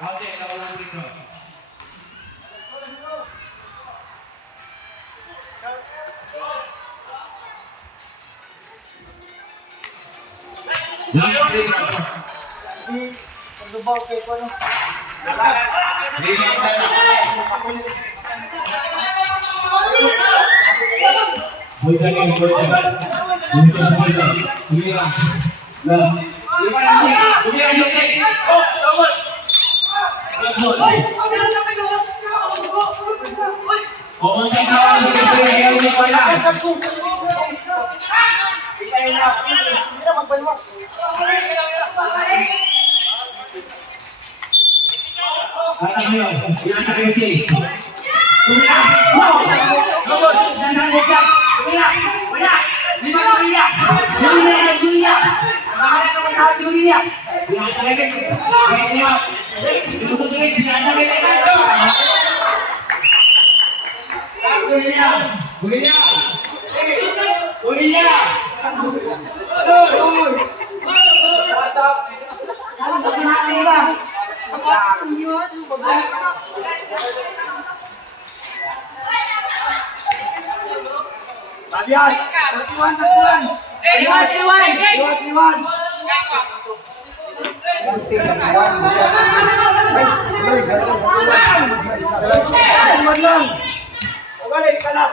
Okay, kawalan dito. Last free throw. Pagdubaw kayo ko, no? Adias! Iwan! Balik ka na!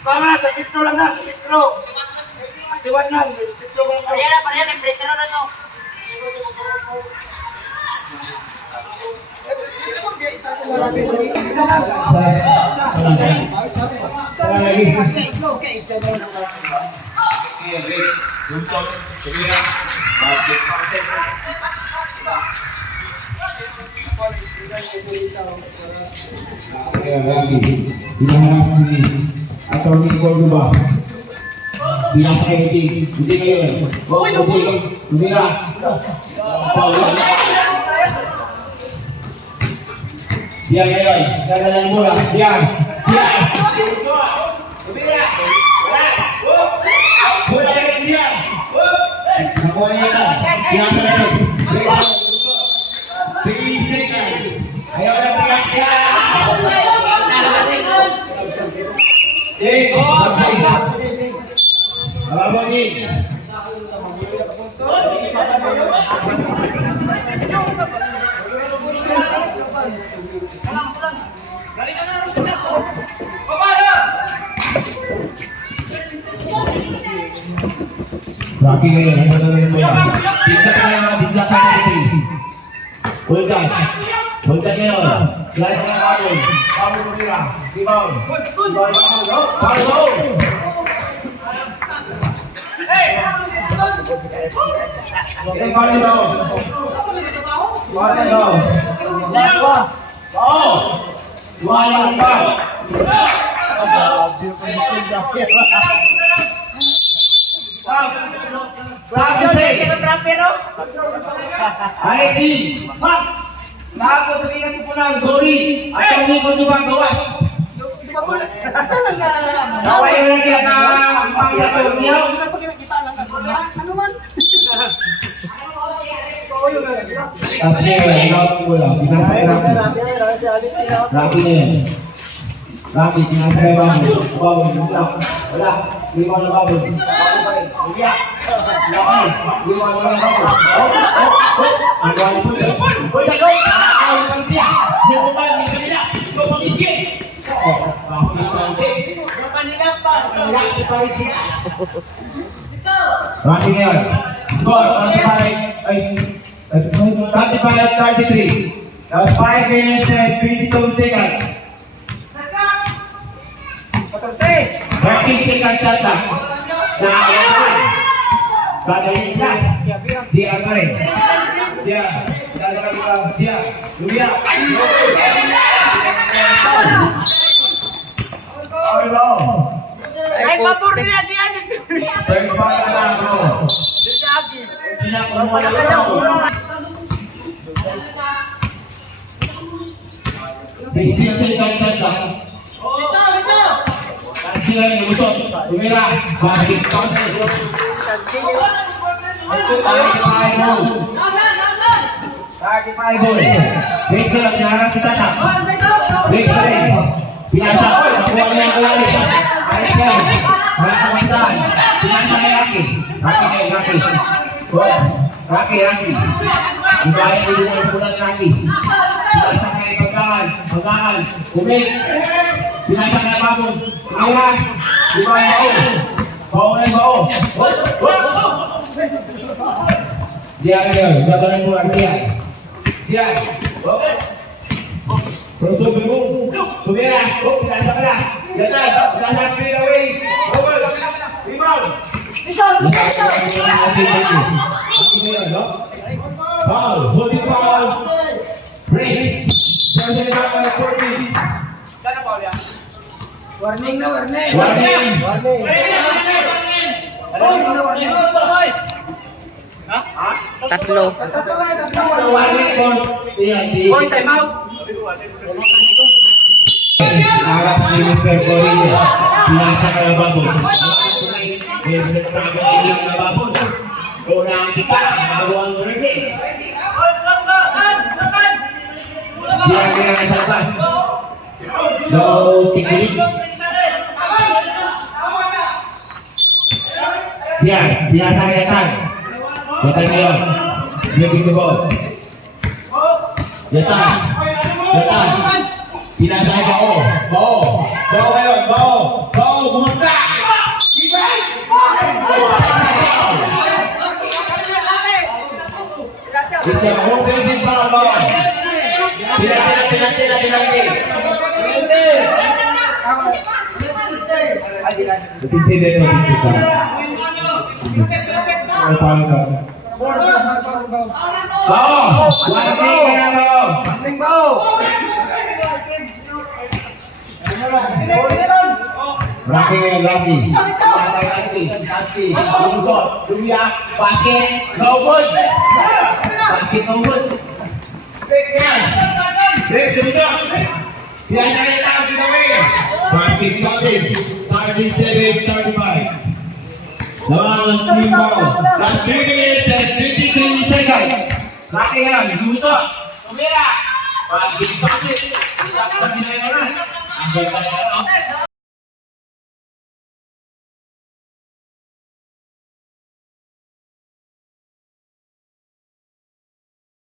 Tama, sa kitro lang na, sa kitro! Tiwan lang, sa kitro lang na. Parehas, break na na to. Atau ni gol dua. Bilang pakai uji kayu. Oh, uji lah. Dia jalan bola. Dia. Bola dari dia. Semuanya yang terus. Ayo ada pihak dia. Lagi tidak Lagi saya bangun, wala, lima na bangun, iya, lima na bangun, Now 5 minutes and 22 seconds. 13 seconds shot lang. Gagaling siya. Dia kemarin. Dia. Luya. Ay, pabor nila dia. sila yung usot. Tumira. Basket counter. Target ball. Target ball. Break sa lang. Naharap si Tata. Break sa rin. Pinasa. Nakuha niya ang kalali. Ayos ka. Wala sa mansaan. Pinasa kay Rocky. Rocky. Ibaya ko yung mga pulang Rocky. Pinasa kay Pagkaan. Kumik. Pinasa kay Babon. Ayan. Ibaya bao. Bao. Dia. Jabalan mo ang dia. Produk ibu. Sumira. Pinasa ka na. Pinasa clear away. Rebound. Foul. Holding foul. Breaks. Warning na, warning. Warning. Tatlo. Warning for PNP. Boy, time out. Harap ni Mr. Corillo. Pinasa ka na babon. Nagtago ilang na babon. Unang kita. Bago ang rin. Dia sa labas. Low tingin. Dia sa yatan. Yatan ngayon. Breaking the ball. Yatan. Pinasay bao ngayon. Bumunta. It's a offensive foul. Pinasay. Consider mo dito. Warning bao. Rocky. Lumiyak. Basket. No good. Let's do it. Biasa kita ambil away. Basket counting. 37-35. Lawan team ball. Last 3 minutes and 53 seconds. Latihan. Yusuf. Tumira. Basket counting. Dapat dinaikan. Ambil